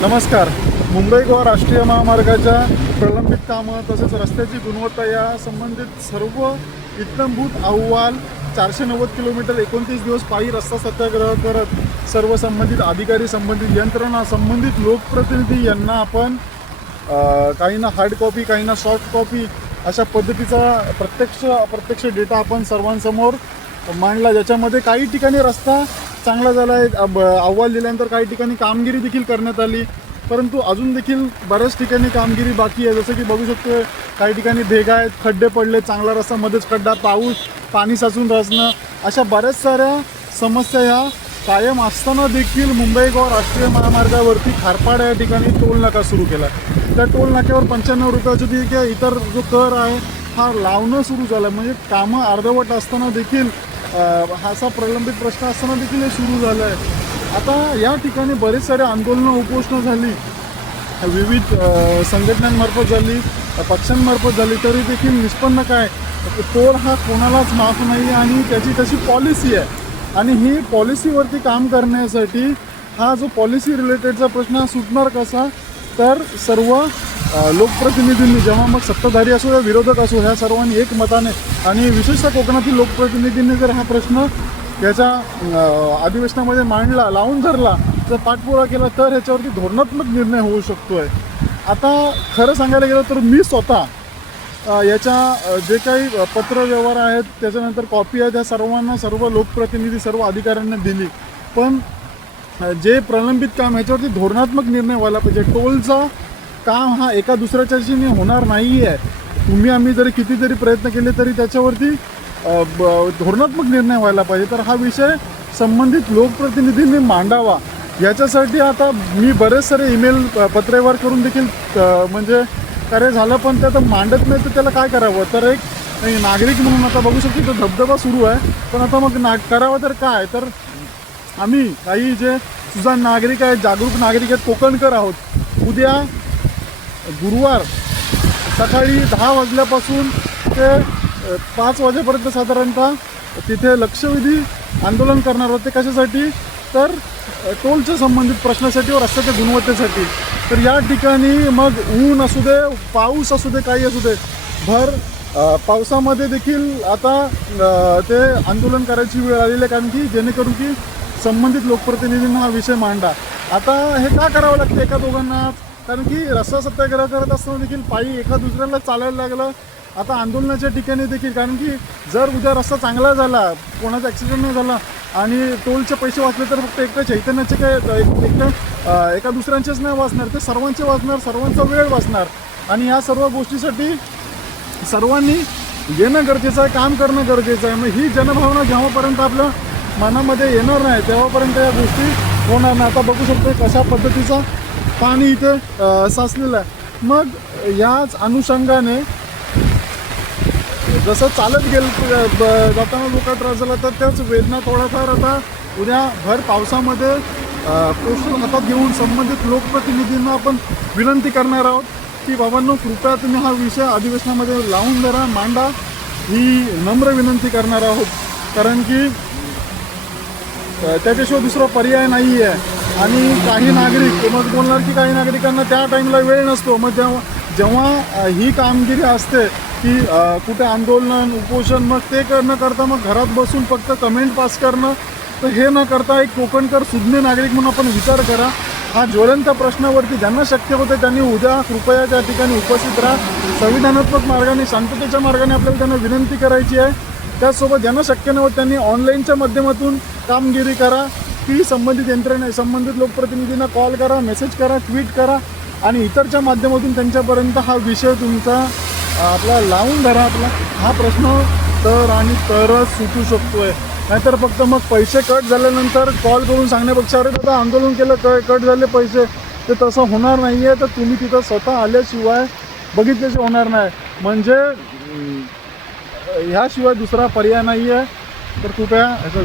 नमस्कार. मुंबई गोवा राष्ट्रीय महामार्गाच्या प्रलंबित कामं तसेच रस्त्याची गुणवत्ता या संबंधित सर्व इत्थंभूत अहवाल 490 किलोमीटर 29 दिवस पायी रस्ता सत्याग्रह करत सर्व संबंधित अधिकारी, संबंधित यंत्रणा, संबंधित लोकप्रतिनिधी यांना आपण काहींना हार्ड कॉपी, काहींना सॉफ्ट कॉपी अशा पद्धतीचा अप्रत्यक्ष डेटा आपण सर्वांसमोर मांडला, ज्याच्यामध्ये काही ठिकाणी रस्ता चांगला झाला आहे. अहवाल दिल्यानंतर काही ठिकाणी कामगिरी देखील करण्यात आली, परंतु अजून देखील बऱ्याच ठिकाणी कामगिरी बाकी आहे. जसं की बघू शकतो काही ठिकाणी भेगा आहेत, खड्डे पडले, चांगला रस्ता मध्येच खड्डा, पाणी साचून रचणं, अशा बऱ्याच साऱ्या समस्या ह्या कायम असताना देखील मुंबई गोवा राष्ट्रीय महामार्गावरती खारपाड या ठिकाणी टोल नाका सुरू केला. त्या टोल नाक्यावर 95 रुपयाची इतर जो कर आहे हा लावणं सुरू झालं. म्हणजे कामं अर्धवट असताना देखील असा प्रलंबित प्रश्न असताना देखील हे सुरू झालं आहे. आता या ठिकाणी बरेच सारे आंदोलनं, उपोषणं झाली, विविध संघटनांमार्फत झाली, पक्षांमार्फत झाली, तरी देखील निष्पन्न काय, टोल हा कोणालाच माफ नाही आणि त्याची तशी पॉलिसी आहे. आणि ही पॉलिसीवरती काम करण्यासाठी हा जो पॉलिसी रिलेटेडचा प्रश्न हा सुटणार कसा, तर सर्व लोकप्रतिनिधींनी, जेव्हा मग सत्ताधारी असो या विरोधक असो, ह्या सर्वांनी एकमताने आणि विशेषतः कोकणातील लोकप्रतिनिधींनी जर हा प्रश्न याच्या अधिवेशनामध्ये मांडला, लावून धरला, जर पाठपुरावा केला, तर ह्याच्यावरती धोरणात्मक निर्णय होऊ शकतो आहे. आता खरं सांगायला गेलं तर मी स्वतः याच्या जे काही पत्रव्यवहार आहेत, त्याच्यानंतर कॉपी आहेत, त्या सर्वांना, सर्व लोकप्रतिनिधी, सर्व अधिकाऱ्यांना दिली. पण जे प्रलंबित काम ह्याच्यावरती धोरणात्मक निर्णय व्हायला पाहिजे. टोलचा काम हा एका दुसऱ्याच्याशी होणार नाही आहे. तुम्ही आम्ही जरी किती जरी प्रयत्न केले तरी त्याच्यावरती धोरणात्मक निर्णय व्हायला पाहिजे. तर हा विषय संबंधित लोकप्रतिनिधींनी मांडावा. याच्यासाठी आता मी बरेच सारे ईमेल, पत्रव्यवहार करून देखील म्हणजे कार्य झालं, पण ते आता मांडत नाही, तर त्याला काय करावं. तर एक नागरिक म्हणून आता बघू शकतो तो धबधबा सुरू आहे, पण आता मग करावं तर काय. तर आम्ही काही जे सुजाण नागरिक आहेत, जागरूक नागरिक आहेत, कोकणकर आहोत. उद्या गुरुवार सकाळी 10 वाजल्यापासून ते 5 वाजेपर्यंत साधारणतः तिथे लक्षवेधी आंदोलन करणार होते. कशासाठी, तर टोलच्या संबंधित प्रश्नासाठी व रस्त्याच्या गुणवत्तेसाठी. तर या ठिकाणी मग ऊन असू दे, पाऊस असू दे, काही असू दे, भर पावसामध्ये देखील आता ते आंदोलन करायची वेळ आलेली आहे. कारण की जेणेकरून की संबंधित लोकप्रतिनिधींना हा विषय मांडा. आता हे का करावं लागतं एका दोघांना, कारण की रस्ता सत्याग्रह करत असताना देखील पायी एका दुसऱ्याला चालायला लागलं. आता आंदोलनाच्या ठिकाणी देखील, कारण की जर उद्या रस्ता चांगला झाला, कोणाचा ॲक्सिडेंट नाही झाला आणि टोलचे पैसे वाचले, तर फक्त एकट्या चैतन्याचे काय, एका दुसऱ्यांचेच नाही वाचणार, ते सर्वांचे वाचणार, सर्वांचा वेळ वाचणार. आणि या सर्व गोष्टीसाठी सर्वांनी येणं गरजेचं आहे, काम करणं गरजेचं आहे. मग ही जनभावना जेव्हापर्यंत आपल्या मनामध्ये येणार नाही तेव्हापर्यंत या गोष्टी होणार नाही. आता बघू शकतो कशा पद्धतीचा पाणी इथे साचलेलं आहे. मग याच अनुषंगाने जसं चालत जाताना लोक त्रास झाला, तर त्याच वेदना थोडाफार आता उद्या भर पावसामध्ये पोस्टर हातात घेऊन संबंधित लोकप्रतिनिधींना आपण विनंती करणार आहोत की बाबांनो, कृपया तुम्ही हा विषय अधिवेशनामध्ये लावून धरा, मांडा, ही नम्र विनंती करणार आहोत. कारण की त्याच्याशिवाय दुसरा पर्याय नाही आहे. आणि काही नागरिक मग बोलणार की काही नागरिकांना त्या टाईमला वेळ नसतो. मग जेव्हा ही कामगिरी असते की कुठे आंदोलन, उपोषण, मग ते न करता मग घरात बसून फक्त कमेंट पास करणं, तर हे न करता एक कोकणकर सुज्ञ नागरिक म्हणून आपण विचार करा. हा ज्वलंत प्रश्नावरती ज्यांना शक्य होते त्यांनी उद्या कृपया त्या ठिकाणी उपस्थित राहा. संविधानात्मक मार्गाने, शांततेच्या मार्गाने आपल्याला त्यांना विनंती करायची आहे. त्याचसोबत ज्यांना शक्य नाही होत त्यांनी ऑनलाईनच्या माध्यमातून कामगिरी करा, की संबंधित यंत्रणा, संबंधित लोकप्रतिनिधींना कॉल करा, मेसेज करा, ट्विट करा आणि इतरच्या माध्यमातून त्यांच्यापर्यंत हा विषय तुमचा आपला लावून धरा. आपला हा प्रश्न तर आणि तरच सुटू शकतो आहे. नाहीतर फक्त मग पैसे कट झाल्यानंतर कॉल करून सांगण्यापेक्षा अरे दादा आंदोलन केलं, कट झाले पैसे, ते तसं होणार नाही आहे. तर तुम्ही तिथं स्वतः आल्याशिवाय, बघितल्याशिवाय होणार नाही. म्हणजे ह्याशिवाय दुसरा पर्याय नाही आहे. तर कृपया ह्याचा